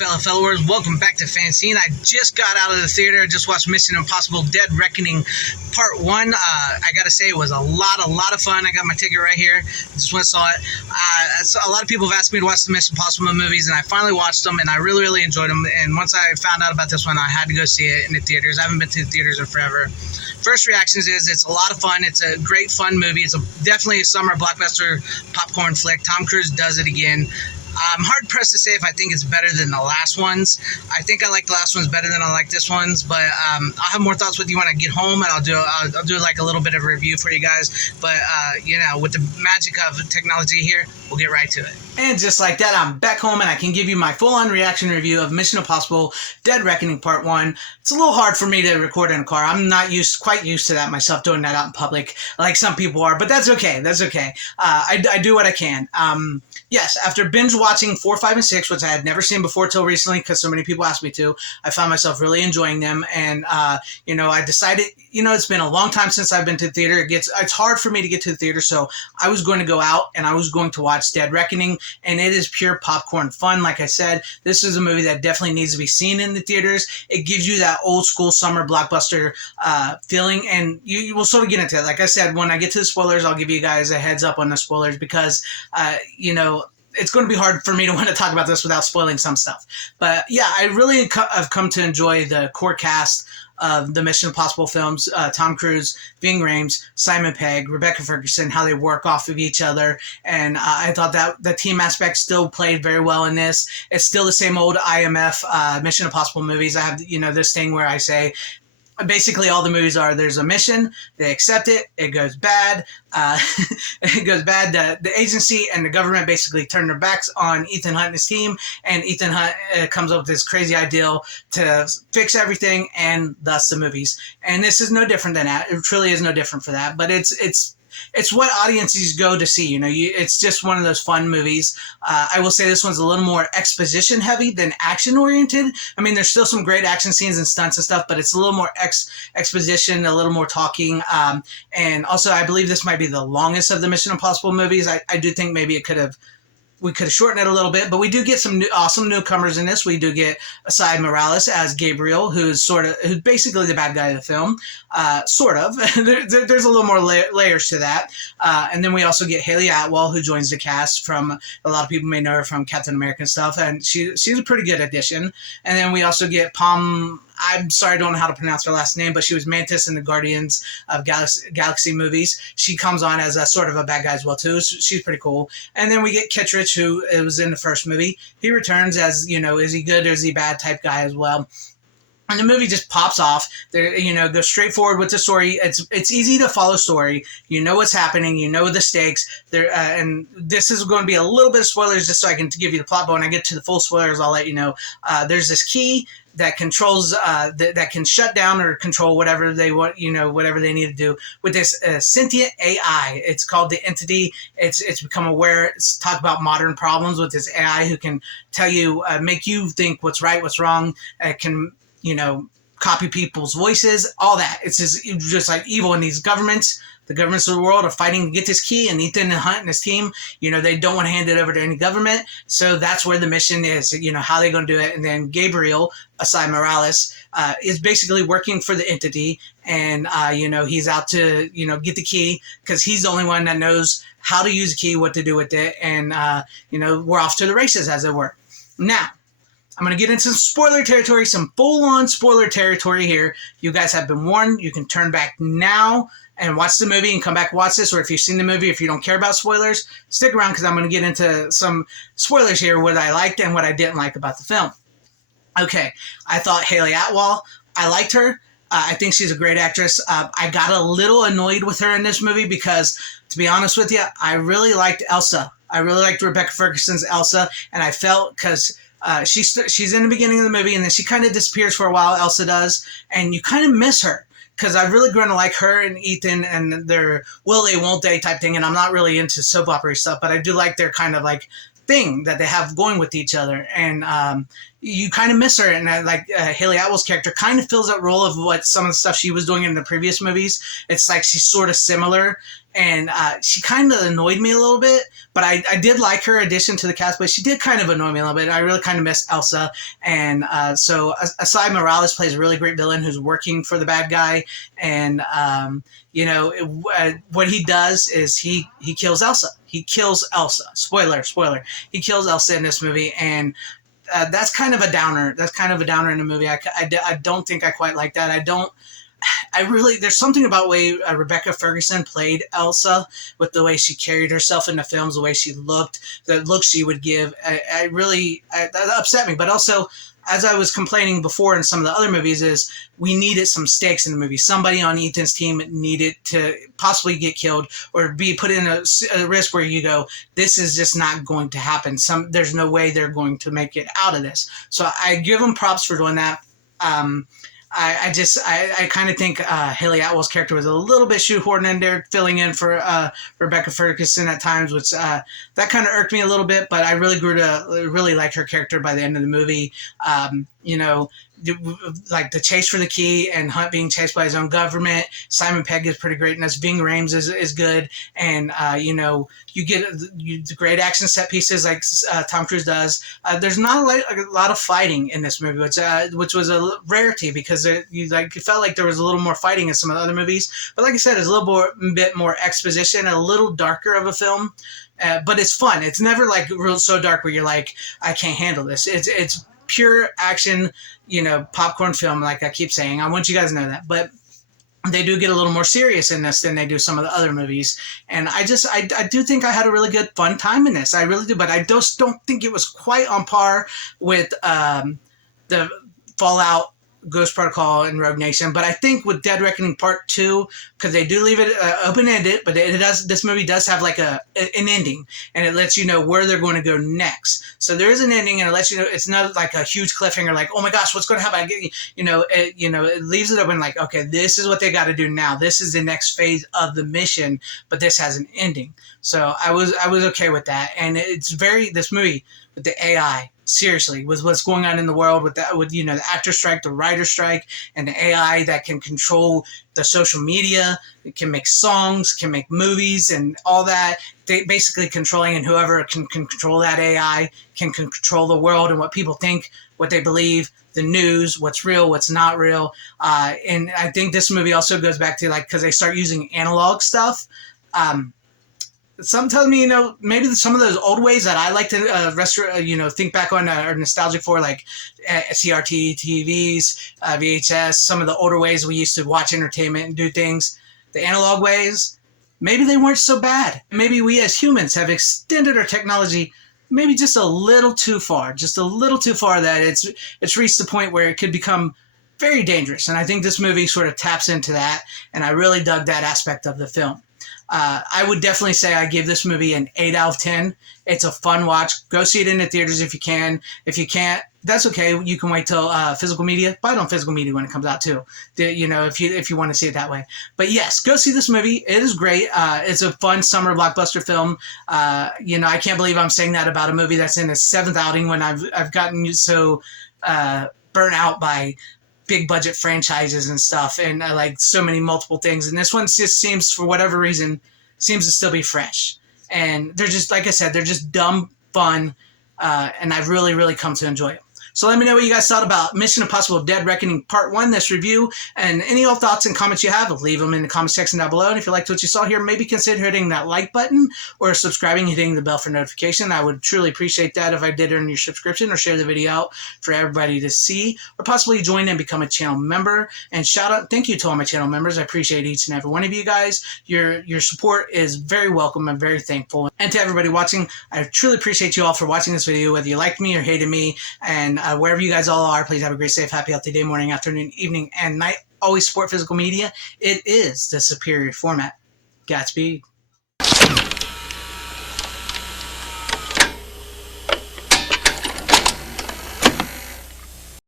followers. Welcome back to FanZcene. I just got out of the theater. Just watched Mission Impossible Dead Reckoning Part 1. I gotta say, it was a lot of fun. I got my ticket right here. Just went and saw it. So a lot of people have asked me to watch the Mission Impossible movies, and I finally watched them, and I really enjoyed them. And once I found out about this one, I had to go see it in the theaters. I haven't been to the theaters in forever. First reactions is it's a lot of fun. It's a great, fun movie. It's definitely a summer blockbuster popcorn flick. Tom Cruise does it again. I'm hard pressed to say if I think it's better than the last ones. I think I like the last ones better than I like this one's, but I'll have more thoughts with you when I get home, and I'll do like a little bit of a review for you guys. But with the magic of technology here, we'll get right to it. And just like that, I'm back home and I can give you my full-on reaction review of Mission Impossible Dead Reckoning Part 1. It's a little hard for me to record in a car. I'm not quite used to that myself, doing that out in public like some people are, but that's okay. I do what I can. Yes, after binge watching 4, 5, and 6, which I had never seen before till recently because so many people asked me to, I found myself really enjoying them. And, I decided, it's been a long time since I've been to the theater. It's hard for me to get to the theater, so I was going to go out and I was going to watch Dead Reckoning, and it is pure popcorn fun. Like I said, this is a movie that definitely needs to be seen in the theaters. It gives you that old school summer blockbuster feeling, and you will sort of get into it. Like I said, when I get to the spoilers, I'll give you guys a heads up on the spoilers because, it's going to be hard for me to want to talk about this without spoiling some stuff. But yeah, I really have come to enjoy the core cast of the Mission Impossible films. Tom Cruise, Ving Rhames, Simon Pegg, Rebecca Ferguson, how they work off of each other. And I thought that the team aspect still played very well in this. It's still the same old IMF Mission Impossible movies. I have, this thing where I say, basically all the movies are, there's a mission, they accept it, it goes bad, the agency and the government basically turn their backs on Ethan Hunt and his team, and Ethan Hunt comes up with this crazy ideal to fix everything, and thus the movies. And this is no different than that. It truly is no different for that, but it's what audiences go to see. It's just one of those fun movies. I will say this one's a little more exposition heavy than action oriented. I mean, there's still some great action scenes and stunts and stuff, but it's a little more exposition, a little more talking. And also, I believe this might be the longest of the Mission Impossible movies. I do think maybe we could have shortened it a little bit, but we do get some awesome newcomers in this. We do get Asai Morales as Gabriel, who's basically the bad guy of the film. Sort of. There's a little more layers to that. And then we also get Haley Atwell, who joins the cast from, a lot of people may know her from Captain America and stuff, and she's a pretty good addition. And then we also get I'm sorry, I don't know how to pronounce her last name, but she was Mantis in the Guardians of Galaxy movies. She comes on as a sort of a bad guy as well, too. So she's pretty cool. And then we get Kittredge, who was in the first movie. He returns as, is he good or is he bad type guy as well. And the movie just pops off. Goes straight forward with the story. It's easy to follow story. You know what's happening. You know the stakes. And this is going to be a little bit of spoilers just so I can give you the plot. But when I get to the full spoilers, I'll let you know. There's this key that controls that can shut down or control whatever they want, whatever they need to do with this sentient AI. It's called the Entity. It's become aware. It's talk about modern problems with this AI who can tell you, make you think what's right, what's wrong. Can copy people's voices, all that. It's just like evil. And these governments, the governments of the world are fighting to get this key, and Ethan Hunt and his team, they don't want to hand it over to any government. So that's where the mission is, how they're going to do it. And then Gabriel, Asai Morales, is basically working for the Entity. And, he's out to, get the key because he's the only one that knows how to use the key, what to do with it. And, we're off to the races, as it were. Now, I'm going to get into some spoiler territory, some full-on spoiler territory here. You guys have been warned. You can turn back now and watch the movie and come back and watch this. Or if you've seen the movie, if you don't care about spoilers, stick around because I'm going to get into some spoilers here, what I liked and what I didn't like about the film. Okay, I thought Haley Atwell, I liked her. I think she's a great actress. I got a little annoyed with her in this movie because, to be honest with you, I really liked Elsa. I really liked Rebecca Ferguson's Elsa, and I felt because she's in the beginning of the movie, and then she kind of disappears for a while, Elsa does, and you kind of miss her, because I've really grown to like her and Ethan and their will they, won't they type thing, and I'm not really into soap opera stuff, but I do like their kind of like thing that they have going with each other, and you kind of miss her. And Haley Atwell's character kind of fills that role of what some of the stuff she was doing in the previous movies. It's like she's sort of similar, and she kind of annoyed me a little bit, but I did like her addition to the cast, but she did kind of annoy me a little bit. I really kind of miss Elsa, and so Asai Morales plays a really great villain who's working for the bad guy, and what he does is he kills Elsa. He kills Elsa. Spoiler. He kills Elsa in this movie, and that's kind of a downer. That's kind of a downer in the movie. I don't think I quite like that. There's something about the way Rebecca Ferguson played Elsa, with the way she carried herself in the films, the way she looked, the look she would give. That upset me. But also, as I was complaining before in some of the other movies, is we needed some stakes in the movie. Somebody on Ethan's team needed to possibly get killed or be put in a risk where you go, this is just not going to happen. There's no way they're going to make it out of this. So I give them props for doing that. I kind of think Haley Atwell's character was a little bit shoehorned in there, filling in for Rebecca Ferguson at times, which that kind of irked me a little bit. But I really grew to really like her character by the end of the movie. Like the chase for the key and Hunt being chased by his own government. Simon Pegg is pretty great, and that's Ving Rhames is good. And you get the great action set pieces like Tom Cruise does. There's not a lot of fighting in this movie, which was a rarity, because it felt like there was a little more fighting in some of the other movies. But like I said, it's a little bit more exposition, a little darker of a film. But it's fun. It's never like real so dark where you're like, I can't handle this. It's pure action, popcorn film, like I keep saying. I want you guys to know that. But they do get a little more serious in this than they do some of the other movies. And I do think I had a really good fun time in this. I really do. But I just don't think it was quite on par with the Fallout, Ghost Protocol, and Rogue Nation. But I think with Dead Reckoning Part 2, because they do leave it open-ended, but this movie does have like an ending, and it lets you know where they're going to go next. So there is an ending, and it lets you know it's not like a huge cliffhanger, like, oh my gosh, what's going to happen? It leaves it open like, okay, this is what they got to do now. This is the next phase of the mission, but this has an ending. So I was okay with that. And this movie with the AI, seriously, with what's going on in the world with the actor strike, the writer strike, and the AI that can control the social media, it can make songs, can make movies, and all that. They basically controlling, and whoever can control that AI can control the world and what people think, what they believe, the news, what's real, what's not real. And I think this movie also goes back to because they start using analog stuff. Some tell me, maybe some of those old ways that I like to think back on or nostalgic for, like CRT TVs, VHS, some of the older ways we used to watch entertainment and do things, the analog ways, maybe they weren't so bad. Maybe we as humans have extended our technology maybe just a little too far, that it's reached the point where it could become very dangerous. And I think this movie sort of taps into that, and I really dug that aspect of the film. I would definitely say I give this movie an 8 out of 10. It's a fun watch. Go see it in the theaters if you can. If you can't, that's okay. You can wait till physical media. Buy it on physical media when it comes out too. If you want to see it that way. But yes, go see this movie. It is great. It's a fun summer blockbuster film. I can't believe I'm saying that about a movie that's in its 7th outing when I've gotten so burnt out by big budget franchises and stuff, and like so many multiple things. And this one just seems, for whatever reason, to still be fresh. And they're just, like I said, they're just dumb fun, and I've really, really come to enjoy it. So let me know what you guys thought about Mission Impossible Dead Reckoning Part 1, this review, and any old thoughts and comments you have, leave them in the comment section down below. And if you liked what you saw here, maybe consider hitting that like button or subscribing, hitting the bell for notification. I would truly appreciate that if I did earn your subscription, or share the video out for everybody to see, or possibly join and become a channel member. And thank you to all my channel members. I appreciate each and every one of you guys. Your support is very welcome. I'm very thankful. And to everybody watching, I truly appreciate you all for watching this video, whether you liked me or hated me. And wherever you guys all are, please have a great, safe, happy, healthy day, morning, afternoon, evening, and night. Always support physical media. It is the superior format. Godspeed.